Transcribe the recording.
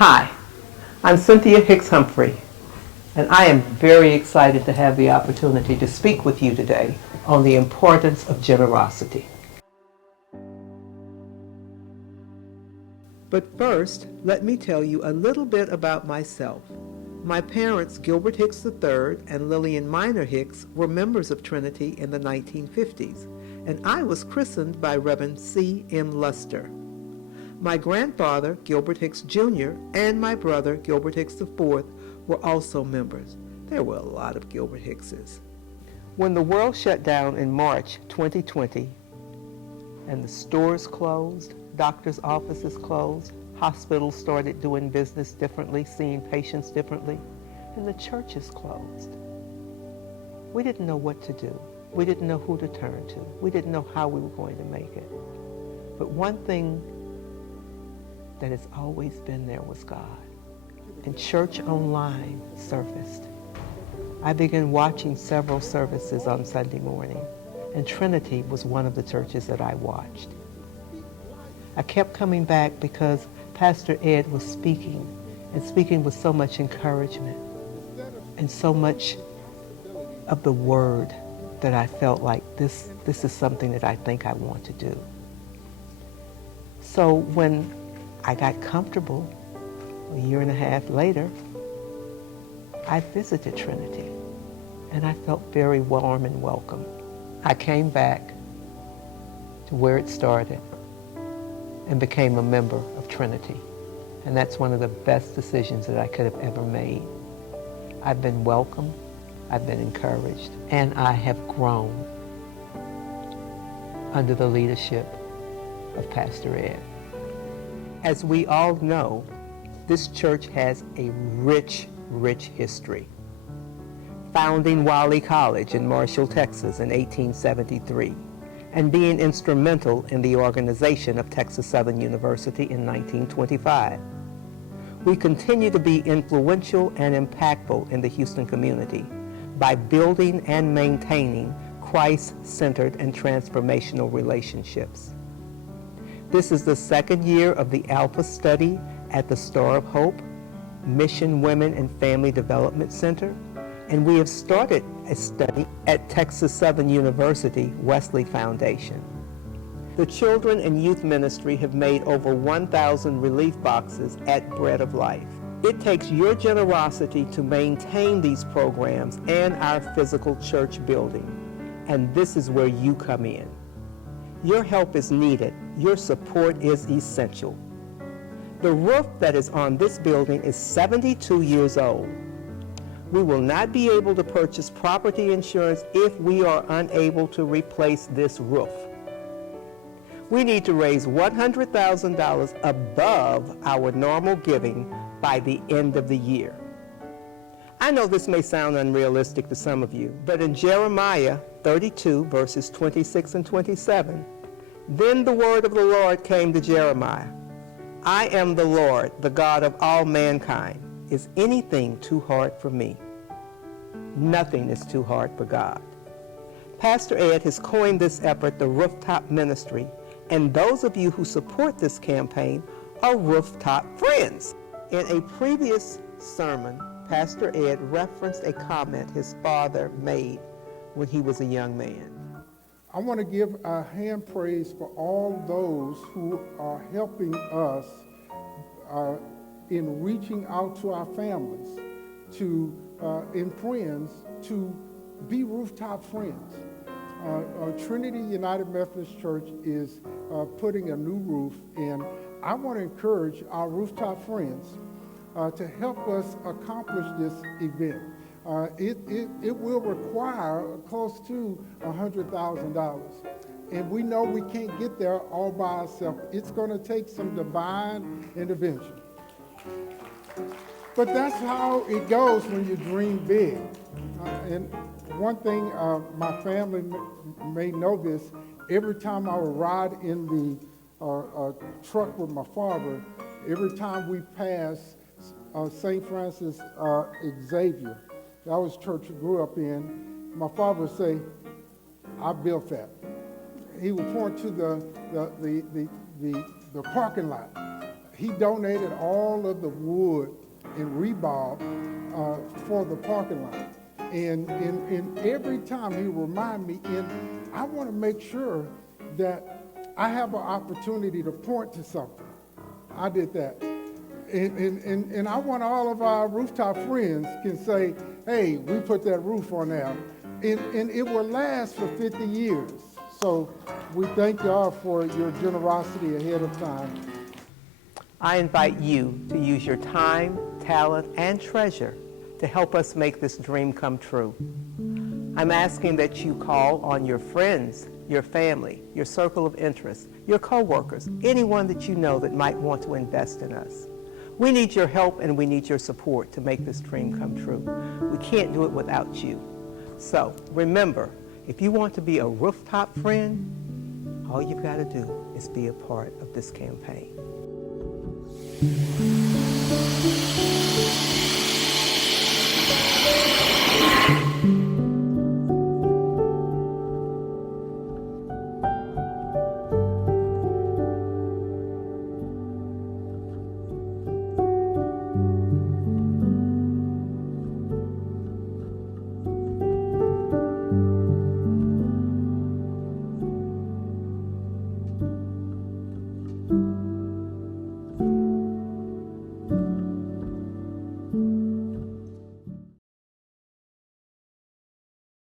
Hi, I'm Cynthia Hicks Humphrey, and I am very excited to have the opportunity to speak with you today on the importance of generosity. But first, let me tell you a little bit about myself. My parents, Gilbert Hicks III and Lillian Minor Hicks, were members of Trinity in the 1950s, and I was christened by Reverend C. M. Luster. My grandfather, Gilbert Hicks Jr., and my brother, Gilbert Hicks IV, were also members. There were a lot of Gilbert Hickses. When the world shut down in March 2020, and the stores closed, doctors' offices closed, hospitals started doing business differently, seeing patients differently, and the churches closed, we didn't know what to do. We didn't know who to turn to. We didn't know how we were going to make it. But one thing that has always been there was God. And Church Online surfaced. I began watching several services on Sunday morning, and Trinity was one of the churches that I watched. I kept coming back because Pastor Ed was speaking, and speaking with so much encouragement and so much of the word that I felt like this is something that I think I want to do. So when I got comfortable, a year and a half later, I visited Trinity, and I felt very warm and welcome. I came back to where it started and became a member of Trinity, and that's one of the best decisions that I could have ever made. I've been welcomed, I've been encouraged, and I have grown under the leadership of Pastor Ed. As we all know, this church has a rich, rich history. Founding Wiley College in Marshall, Texas in 1873, and being instrumental in the organization of Texas Southern University in 1925. We continue to be influential and impactful in the Houston community by building and maintaining Christ-centered and transformational relationships. This is the second year of the Alpha Study at the Star of Hope, Mission Women and Family Development Center, and we have started a study at Texas Southern University Wesley Foundation. The Children and Youth Ministry have made over 1,000 relief boxes at Bread of Life. It takes your generosity to maintain these programs and our physical church building, and this is where you come in. Your help is needed. Your support is essential. The roof that is on this building is 72 years old. We will not be able to purchase property insurance if we are unable to replace this roof. We need to raise $100,000 above our normal giving by the end of the year. I know this may sound unrealistic to some of you, but in Jeremiah 32, verses 26 and 27, then the word of the Lord came to Jeremiah. I am the Lord, the God of all mankind. Is anything too hard for me? Nothing is too hard for God. Pastor Ed has coined this effort the Rooftop Ministry, and those of you who support this campaign are Rooftop Friends. In a previous sermon, Pastor Ed referenced a comment his father made when he was a young man. I want to give a hand praise for all those who are helping us in reaching out to our families, and friends, to be rooftop friends. Trinity United Methodist Church is putting a new roof in. I want to encourage our rooftop friends to help us accomplish this event. It will require close to $100,000. And we know we can't get there all by ourselves. It's going to take some divine intervention. But that's how it goes when you dream big. And one thing, my family may know this, every time I would ride in the truck with my father, every time we pass St. Francis Xavier, that was the church I grew up in, my father would say, I built that. He would point to the parking lot. he donated all of the wood and rebar for the parking lot. And every time he remind me, and I want to make sure that I have an opportunity to point to something. I did that. And I want all of our rooftop friends can say, hey, we put that roof on there. And it will last for 50 years. So we thank y'all for your generosity ahead of time. I invite you to use your time, talent, and treasure to help us make this dream come true. I'm asking that you call on your friends, your family, your circle of interest, your coworkers, anyone that you know that might want to invest in us. We need your help and we need your support to make this dream come true. We can't do it without you. So remember, if you want to be a rooftop friend, all you've got to do is be a part of this campaign.